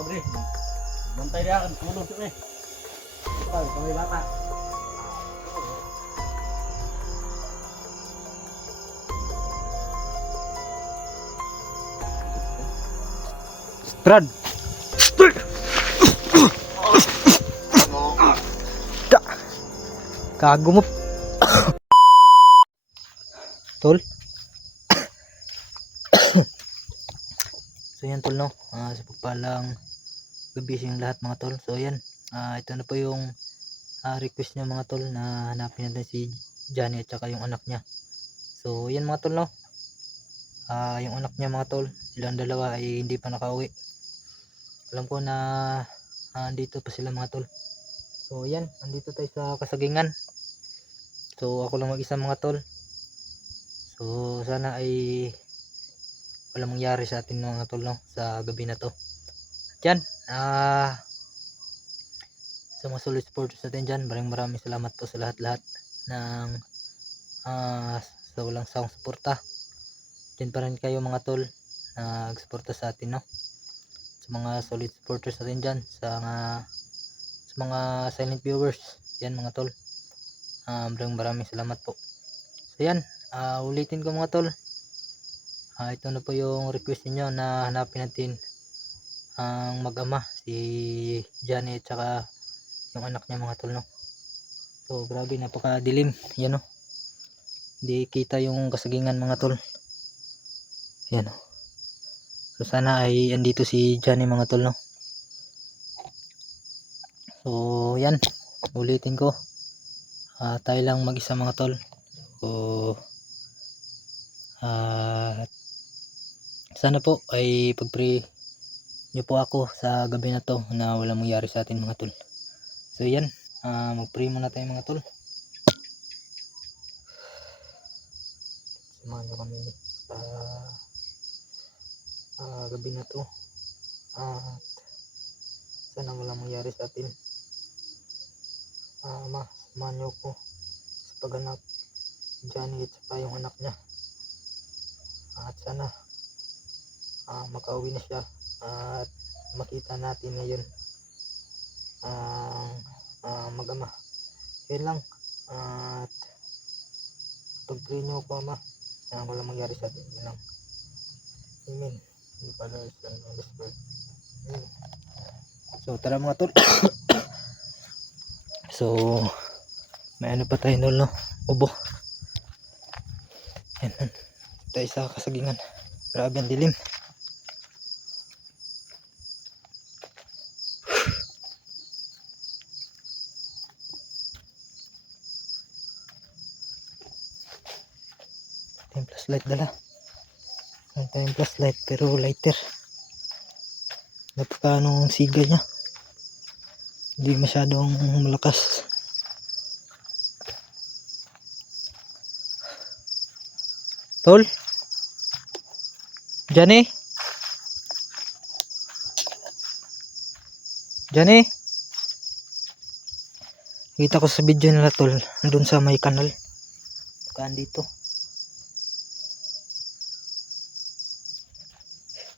kabre. Bantay dia kan tulog tu eh. Kami bata. Brad. Kago mo. Tol. So yan tol no. Sa pagpalang gabi yung lahat mga tol. So yan. Ito na po yung request niya mga tol na hanapin natin si Johnny at saka yung anak niya. So yan mga tol no. Yung anak niya mga tol, silang dalawa ay hindi pa nakauwi. Alam ko na andito pa sila mga tol. So yan, andito tayo sa Kasagingan. So ako lang mag-isa mga tol. So sana ay walang mangyari sa atin mga tol no, sa gabi na to. Diyan, sa mga solid supporters natin dyan, maraming salamat po sa lahat-lahat ng sa walang sawang suporta. Diyan pa rin kayo mga tol, nagsuporta sa atin no. Sa mga solid supporters natin dyan, sa mga silent viewers, yan mga tol. Maraming salamat po. So yan, ulitin ko mga tol. Ito na po yung request niyo na hanapin natin ang mag-ama, si Johnny at saka yung anak niya mga tol no. So grabe, napakadilim yan no. Hindi kita yung Kasagingan mga tol. Yan no. So sana ay andito si Johnny mga tol no. So yan, ulitin ko. Tayo lang mag-isa mga tol. So sana po ay pag-pray niyo po ako sa gabi na to na walang mangyari sa atin mga tol. So yan, mag-pray muna tayo mga tol. Samahan niyo kami sa gabi na to. At sana walang mangyari sa atin. Samahan niyo ko sa paghanap Johnny at saka yung anak niya. At sana makauwi na siya at makita natin ngayon ang mag-ama. Yan lang. At pag-pray niyo ko ama na walang mangyari sa atin. Yan lang. Amen. So tara mga tol. So may ano pa tayo no, ubo. Yan, tayo sa Kasagingan. Grabe ang dilim. Tayong flashlight dala. Tayong flashlight pero lighter. Napaka siga niya. Hindi masyadong malakas. Tol? Johnny? Johnny? Kita ko sa video nila tol, doon sa may kanal. Kaan dito.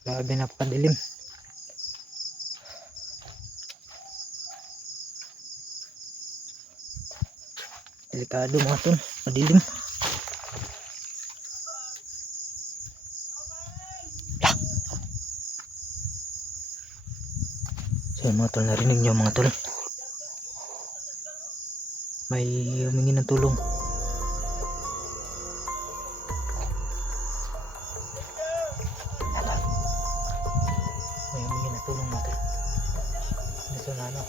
Grabe, napakadilim. Delikado mga tol, madilim. So mga tol, narinig nyo mga tol, may humingi ng tulong. May humingi ng tulong mga tol. Dito na ano.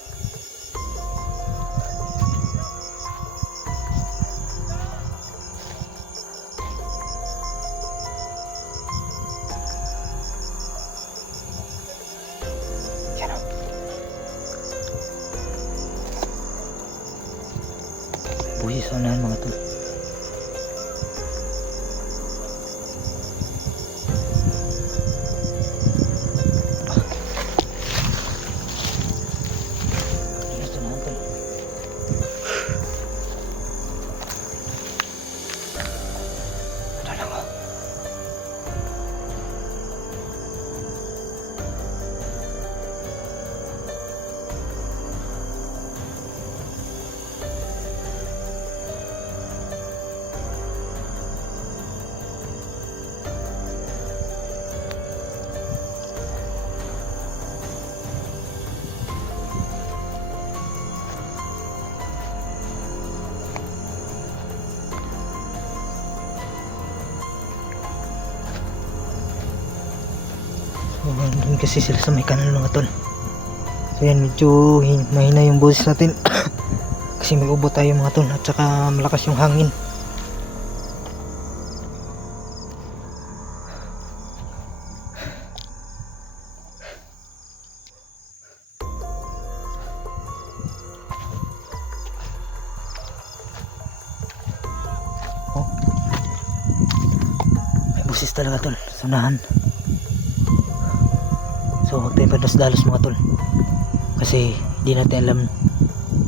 Buhis unahan mga tol. Ito na tol. Ito lang oh. Doon kasi sila sa may kanal mga tol. So yan, medyo mahina yung boses natin. Kasi may ubo tayo mga tol, at saka malakas yung hangin. Oh, may boses talaga tol, sunahan. So huwag tayong panos-dalos mga tol, kasi hindi natin alam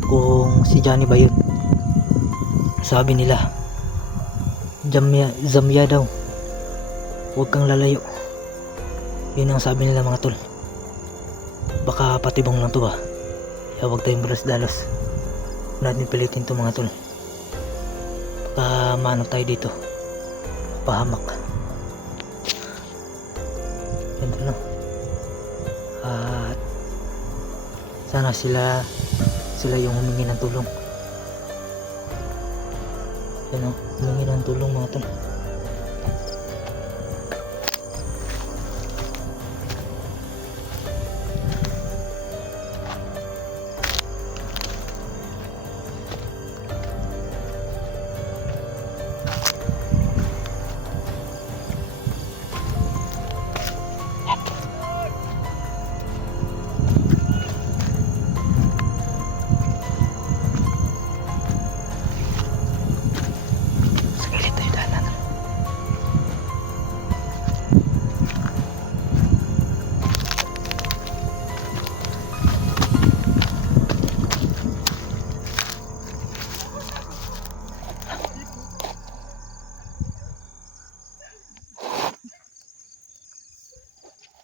kung si Johnny ba yun. Sabi nila Zamya daw, huwag kang lalayo. Yun ang sabi nila mga tol. Baka patibong lang to ba, kaya huwag tayong panos-dalos. Huwag natin pilitin to mga tol, baka maano tayo dito, pahamak. Yan tol, no? At sana sila yung humingi ng tulong. Yan o, humingi ng tulong mga tol.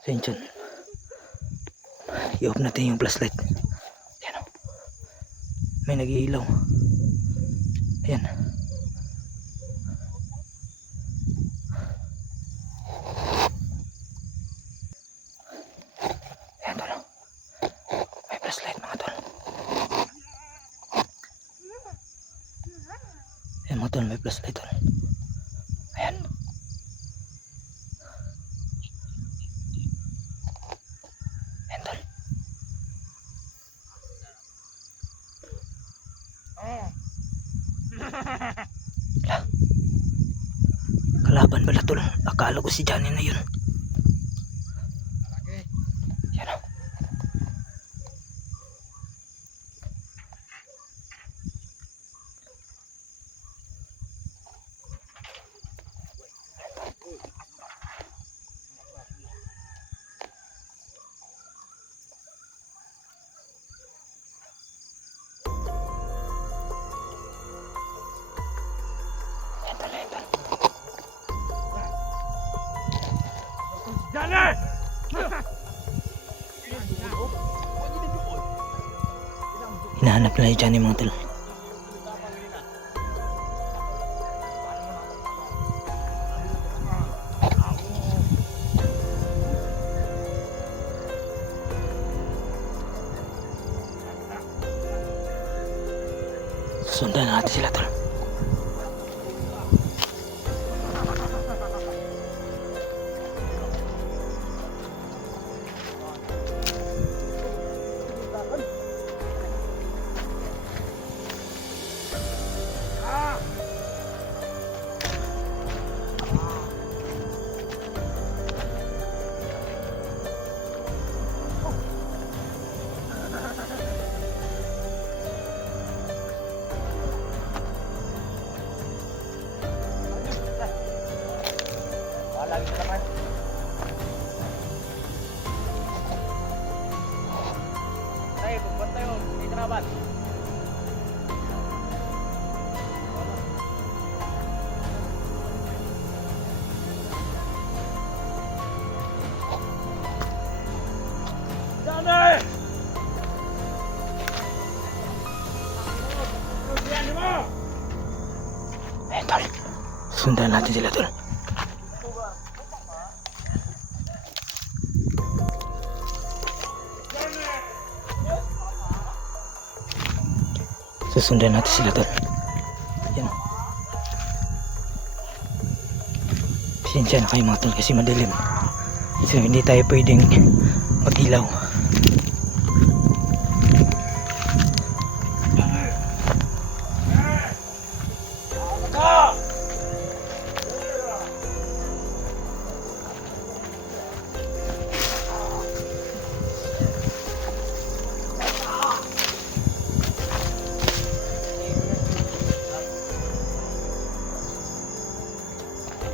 So yun dyan, i-off natin yung flashlight. Ayan o, may nag-iilaw. Ayan. Ayan tol, may flashlight mga tol. Ayan mga tol, may flashlight tol. Ayan. Kalaban pala tol, akala ko si Johnny na yun. Yan o. Hinahanap na dyan yung mga tol. Sundan natin sila tol. Ayan tol, sundan natin sila tol. Susundan natin sila tol. Yan o. Pasensya na kayo mga tol kasi madilim. So hindi tayo pwedeng mag-ilaw.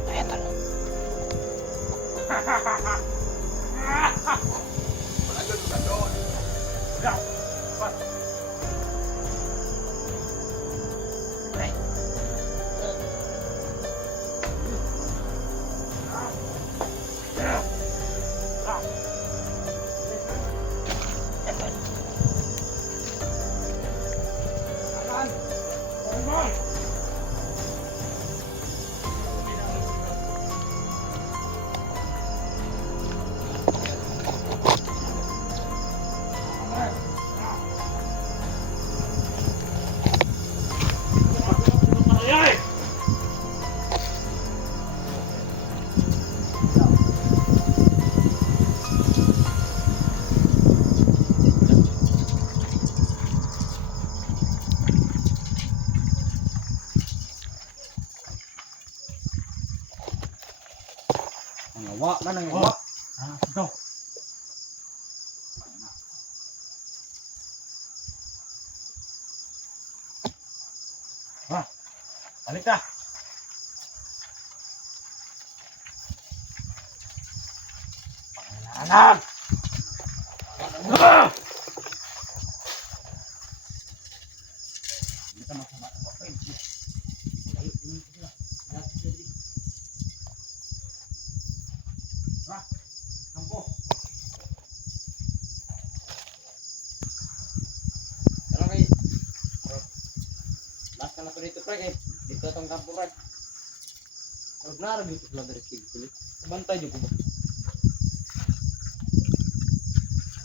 Ayan tol. Wa man ang wa. Ito. Balik ka. Anak. Last na to dito pre dito tong kampo pre. Huwag na rin dito lang dari tigil. Bantay niyo ko ba?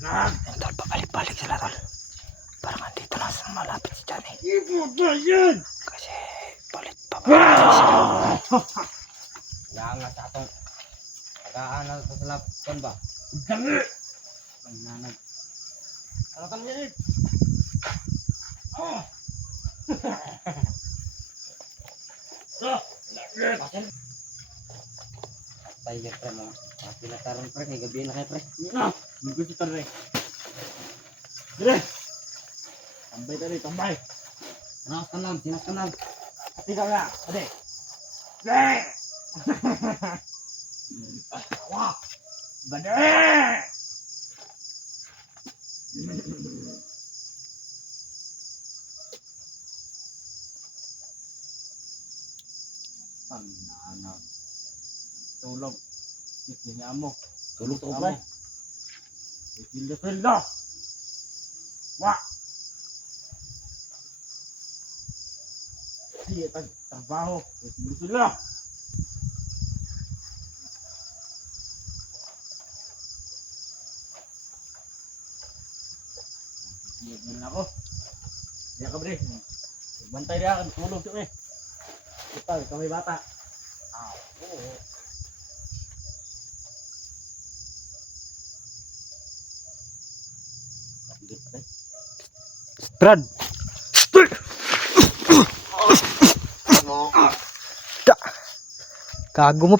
Anak! Tol, pabalik-balik sila tol. Parang andito na sa malapit si Johnny. Ibo ba yan? Kasi pabalik sila. Kaya nga sa atong tagaan na sa lapton ba? Dali! Pananag. Ano kang yan? Oh! Bakit? Patay yan pre mo. Pati na tarong pre. Kaya gabi na kayo pre. Hindi ko si pre. Dire! Tambay tali, tambay. Sinas ka lang. Pati ka nga. Ade. Dire! Wah! Bade! Pananag. Tulog. Sige niya mo. Tulog to pre. Pildo. Wah! Sige, trabaho. Pildo sila. Sige na ako. Diya ka bre. Bantay diya ka. Tulog to eh. Ito, kami bata. Oo. Brad! Kago mo.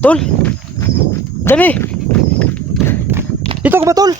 Tol! Dali! Dito ka ba tol?